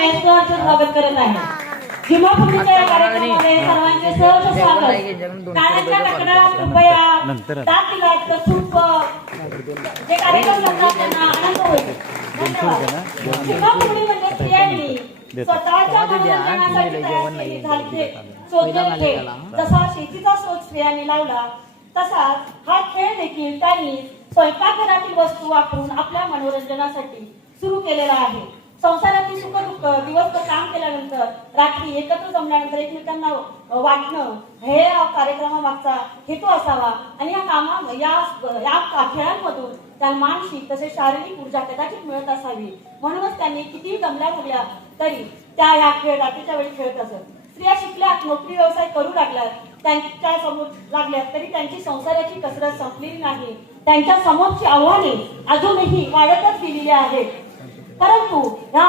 स्वागत करत आहे. जिमा पूर्वीच्या या कार्यक्रमामध्ये सर्वांचे सहर्ष स्वागत. कानाच्या ककडा कृपया दात दिलात तर खूप जे कार्यक्रम करतात त्यांना आनंद होईल. जिमा पूर्वी म्हणजे स्त्रियांनी स्वतःच्या मनोरंजनासाठी तयार केली झाली शोधले. जसा शेतीचा शोध स्त्रियांनी लावला तसाच हा खेळ देखील त्यांनी स्वयंपाकघरातील वस्तू वापरून आपल्या मनोरंजनासाठी सुरू केलेला आहे. संसारातील सुख दुःख दिवसभर काम केल्यानंतर रात्री एकत्र जमल्यानंतर एकमेकांना वाटणं हे या कार्यक्रमामागचा हेतू असावा आणि या खेळांमधून त्यांना मानसिक तसेच शारीरिक ऊर्जा कदाचित मिळत असावी. म्हणूनच त्यांनी कितीही दमल्या उरल्या तरी त्या या खेळ रात्रीच्या वेळी खेळत असत. स्त्रिया शिकल्यात, नोकरी व्यवसाय करू लागल्यात, त्यांच्या समोर लागल्यात तरी त्यांची संसाराची कसरत संपलेली नाही. त्यांच्या समोरची आव्हाने अजूनही वाढतच गेलेली आहेत. परंतु ह्या